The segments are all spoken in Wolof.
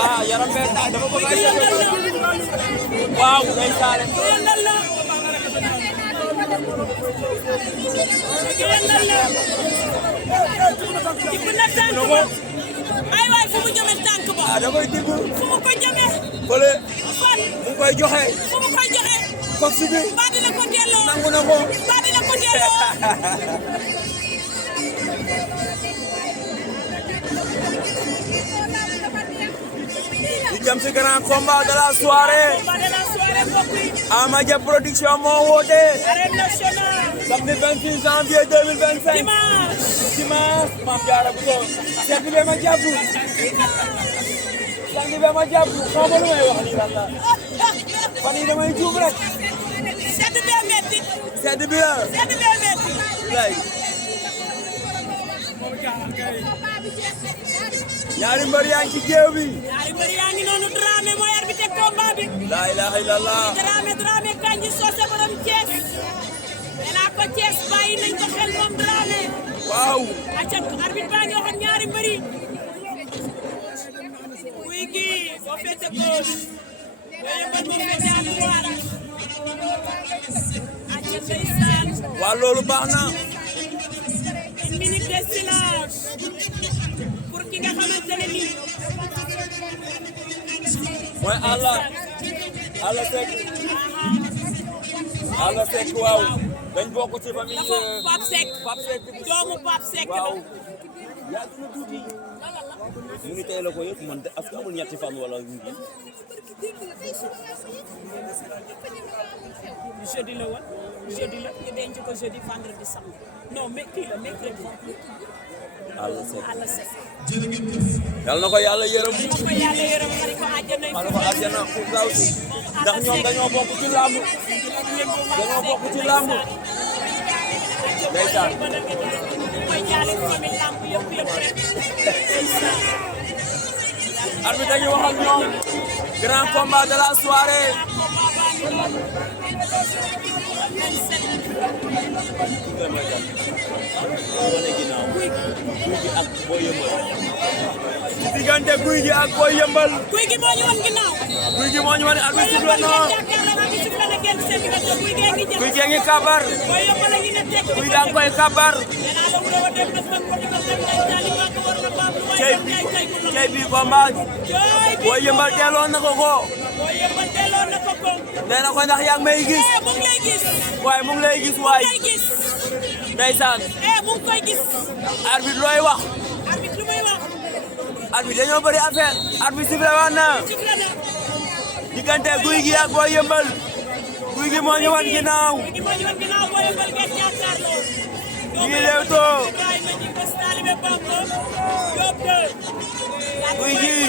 ah yaram bee tax dama bëgg ay waaw ndeysaan ay waay fu mu jëmee tànk ba da koy dégg fu mu ko jëmee fële fan mu koy joxe fu mu koy joxe cox bi ba dina ko delloo nangu na ko ba dina ko delloo di jëm ci grand combat de la soirée Ama Dia production moo woote arène nationale samedi 26 janvier 2025 dimanche Mame Diarra Bousso seet bi ma jàpp samedi bi ma jàpp xaw ma lu may wax nii lan la fan yii damay juum rek sedd bee metti sedd bi la sedd bee metti lay ñaari mbër yaa ngi ci géew bi ñaari mbër yaa ngi noonu Dramé mooy arbitre combat bi la ilaha illallah Dramé Kandji Socé borom Thiès nee naa ko Thiès bàyyi nañ ko xel moom Dramé waaw acca arbitre baa ngi wax ak ñaari mbër yi Gouye Gui boo féete gauche Boy Yeumbeul boo féete à droite acca ndeysaan waa loolu baax na une minute de silence pour ki nga xamante ne nii mooy Alla Seck waaw dañ bokk ci famille dafa Pape Seck doomu Pape Seck waaw yaa gën a tuuti mu ngi tey la ko yëpp man est-ce que amul ñetti fan wala ñu ngi jeudi la woon jeudi la ñu denc ko jeudi vendredi samedi non mais kii la mercredi Alla Seck yal na ko yàlla yërëm ko yàlla yërëm xari ko àjjana xale ko àjjana pour daw si ndax ñoom dañoo bokk ci làmb dañoo bokk ci làmb ndeysaan koy jaale famille làmb yëpp rek arbitre dañuy wax ak ñoom grand combat de la soirée diggante Gouye Gui ak Boy Yeumbeul Gouye Gui moo ñu wan ginnaaw Gouye Gui moo ñu wan arbitre sifflé na Gouye Gui ngi kabar Boy Yeumbeul a ngi ne tekk Gouye Gui a ngi koy kabar cey bi combat Boy Yeumbeul delloo na ko ko Boy Yeumbeul delloo na ko ko nee na ko ndax yaa ngi may gis mu ngi lay gis waaye mu ngi lay gis waay gis ndeysaan mu ngi koy gis arbitre looy wax arbitre lu muy wax arbitre dañoo bëri affaire arbitre sifflé waat na diggante Gouye Gui ak Boy Yeumbeul Gouye Gui moo ñu wan ginnaaw Gouye Gui moo ñu wan ginnaaw Boy Yeumbeul ngeen jàkkaarloo ñu ngi leewtoo Gouye Gui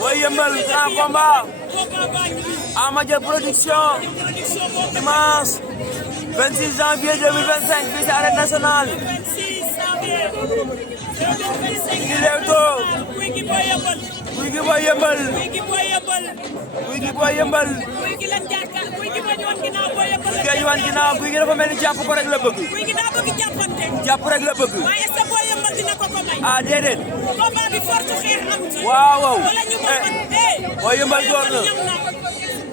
Boy Yeumbeul grand combat Ama Dia production dimanche 26 janvier 2025 fii ci arène nationale ñu ngi leewtoo Gouye Gui Boy Yeumbeul Gouye Gui Boy Yeumbeul Gouye Gui Boy Yeumbeul Gouye Gui Boy Yeumbeul Gouye Gui lan jàkkaar Gouye Gui moo ñu wan ginnaaw Boy Yeumbeul Gouye Gui wan ginnaaw Gouye Gui dafa mel ni jàpp ko rek la bëgg Gouye Gui daa bëgg jàppante jàpp rek la bëgg waaye est-ce que Boy Yeumbeul dina ko ko may ah déedéet combat bi force xeex am ci waaw waaw wala ñu mën Boy Yeumbeul door na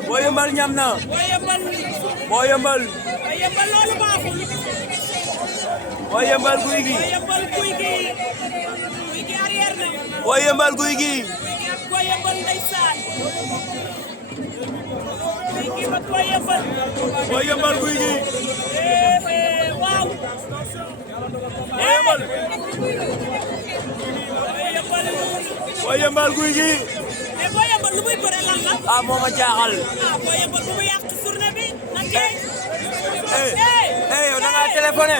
Boy Yeumbeul ñam na Boy Yeumbeul Boy Yeumbeul Boy Yeumbeul loolu baaxul Boy Yeumbeul Gouye Gui Boy Yeumbeul Gouye Gui Gouye Gui arrière na Boy Yeumbeul Gouye Gui Gouye Gui ak Boy Yeumbeul ndeysaan Gouye Gui ak Boy Yeumbeul Boy Yeumbeul Gouye Gui waaw Boy Yeumbeul Boy Yeumbeul Gouye Gui mais Boy Yeumbeul lu muy bëre lan la ah moo ma jaaxal Boy Yeumbeul bu mu yàq journée bi nag yow da ngaa téléphoné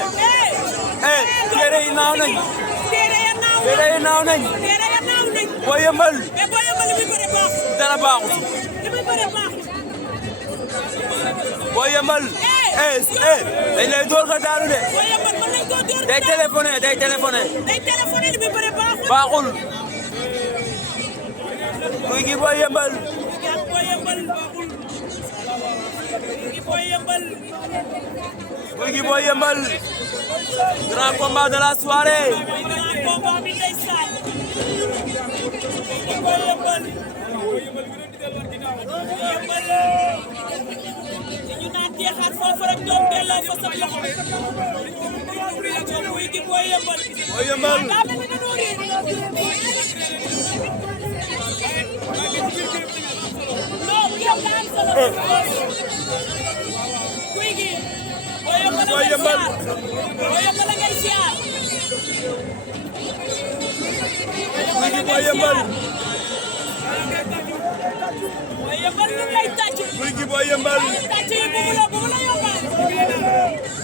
téere yi naaw nañ téere ya naaw nañ Boy Yeumbeul mais Boy Yeumbeul li muy bëre baaxul dara baaxul li muy bëre baaxul Boy Yeumbeul dañ lay door ka daanu de Boy Yeumbeul mën nañ koo door day téléphoné day téléphoné li muy bëre baaxul baaxul Gouye Gui Boy Yeumbeul Boy Yeumbeul Boy Yeumbeul Gouye Gui Boy Yeumbeul grand combat de la soirée grand combat bi ndeysaan ñu naan jeexaat foofu rek doom delloo fa sa loxo Gouye Gui Boy Yeumbeul daa mel ni dañoo réer non yow daa am solo Gouye Gui Boy Yeumbeul la ngay ziar Gouye Gui Boy Yeumbeul Boy Yeumbeul ñu lay tàcc Gouye Gui Boy Yeumbeul tàcc yi bu mu la yombal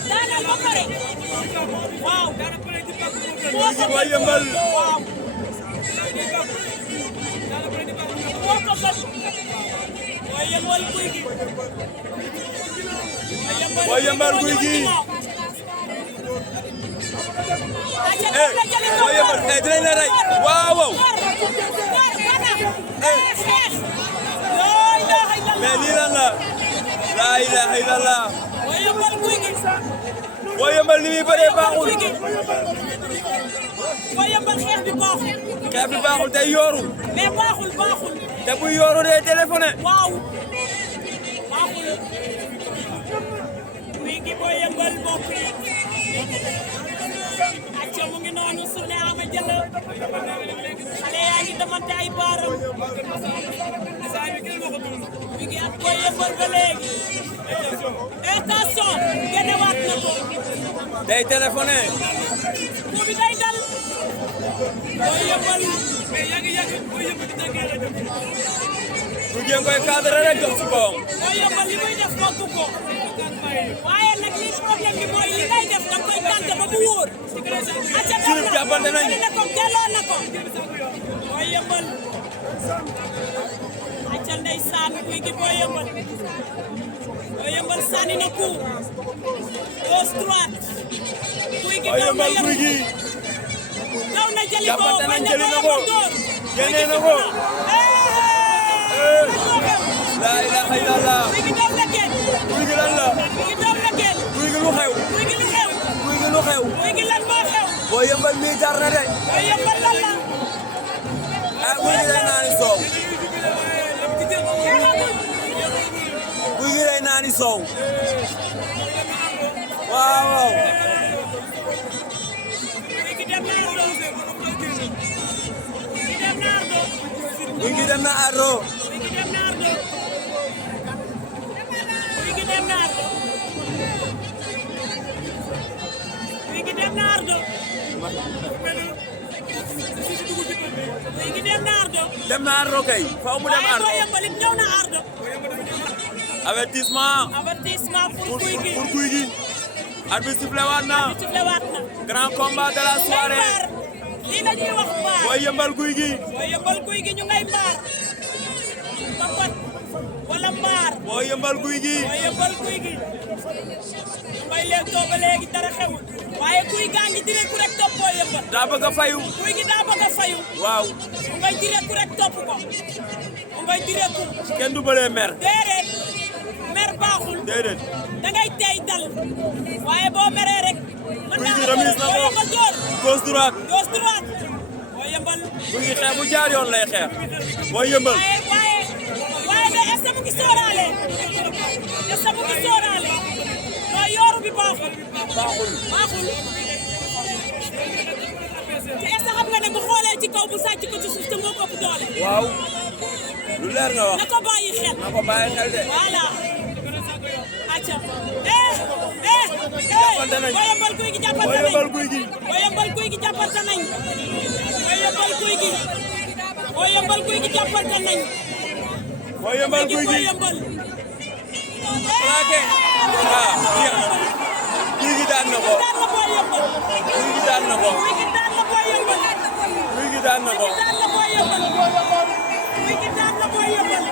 daanal ba pare waaw Gouye Gui Boy Yeumbeul waaw moo ko gën Boy Yeumbeul Gouye Gui Boy Yeumbeul Gouye Gui Boy Yeumbeul dinañ la rey waaw waaw mais lii lan la laa ilaha illallah Boy Yeumbeul Gouye Gui Boy Yeumbeul ni muy bëree baaxul Boy Yeumbeul xeex bi baaxul tey yooru mais baaxul te bu yooru dee téléphoné waaw baaxul Gouye Gui Boy Yeumbeul mbokk yi acca mu ngi noonu su ne ama jël xale yaa ngi demante ay baaram Gouye Gui ak Boy Yeumbeul ba léegi attention génnewaat na ko day téléphoné ku bi day dal Boy Yeumbeul bu jéem koy cadré rek jox si kawam Boy Yeumbeul li muy def bokku ko waaye nag li problème bi mooy li ngay def danga koy tànn ba mu wóor acca Sirif jàppante nañ na ko delloo na ko Boy Yeumbeul acca ndeysaan Gouye Gui Boy Yeumbeul sànni na coup gauche droite Gouye Gui Boy Yeumbeul Gouye Gui daw na jëli ko jàppante nañ bañ na jëli na ko ko génnee na ko laa ilaha illallah Gouye Gui daw na kenn Gouye Gui lan la Gouye Gui daw na kenn Gouye Gui lu xew Gouye Gui lu xew Gouye Gui lu xew Gouye Gui lan moo xew Boy Yeumbeul mi jar na de Boy Yeumbeul lan la Gouye Gui day naani soow Gouye Gui day naani soow waaw waaw Gouye Gui dem na ardo Gouye Gui dem na ardo Gouye Gui dem na ardo Gouye Gui dem na ardo Gouye Gui dem na ardo Gouye Gui dem na ardo dem na ardo kay faw mu dem waaye ardo Boy Yeumbeul it ñëw na ardo avertissement avertissement pour Gouye Gui pour Gouye Gui arbitre sifflé waat na sifflé waat na grand combat de la soirée lii la ñuy wax mbaar Boy Yeumbeul Gouye Gui Boy Yeumbeul Gouye Gui ñu ngay mbaar mbapat wala mbaar Boy Yeumbeul Gouye Gui Boy Yeumbeul Gouye Gui mbay leen too ba léegi dara xewul waaye Gouye gaa ngi direct rek topp Boy Yeumbeul daa bëgg a fayu Gouye Gui daa bëgg a fayu waaw mu ngay direct rek topp ko mu ngay direct kenn du bëree mer déedéet mer baaxul déedéet da ngay tey dal waaye boo meree rek mën Gouye naa Gui remise na Boy ko Yeumbeul door gauche droite gauche droite Boy Yeumbeul Gouye Gui xeex bu jaar yoon lay xeex Boy Yeumbeul waaye de est-ce que mu ngi sóoraale est-ce que mu ngi sóoraale non yooru bi baaxul te est-ce que xam nga ne bu xoolee ci kaw bu sàcc ko ci suuf te moo ko ëpp doole waaw lu leer nga wax na ko bàyyi xel na ko bàyyi xel de voilà acca jàppante nañ Boy Yeumbeul Gouye Gui jàppante Boy nañ Yeumbeul Gouye Gui Boy Yeumbeul Gouye Gui jàppante nañ Boy Yeumbeul Gouye Gui Boy Yeumbeul Gouye Gui jàppante nañ Boy Yeumbeul Gouye Boy Gui Yeumbeul plaqué Gouye Gui daan na ko daan na Boy Yeumbeul Gouye Gui daan na ko Gouye Gui daan na Boy Yeumbeul Gouye Gui daan na ko daan na Boy Yeumbeul Gouye Gui daan na Boy Yeumbeul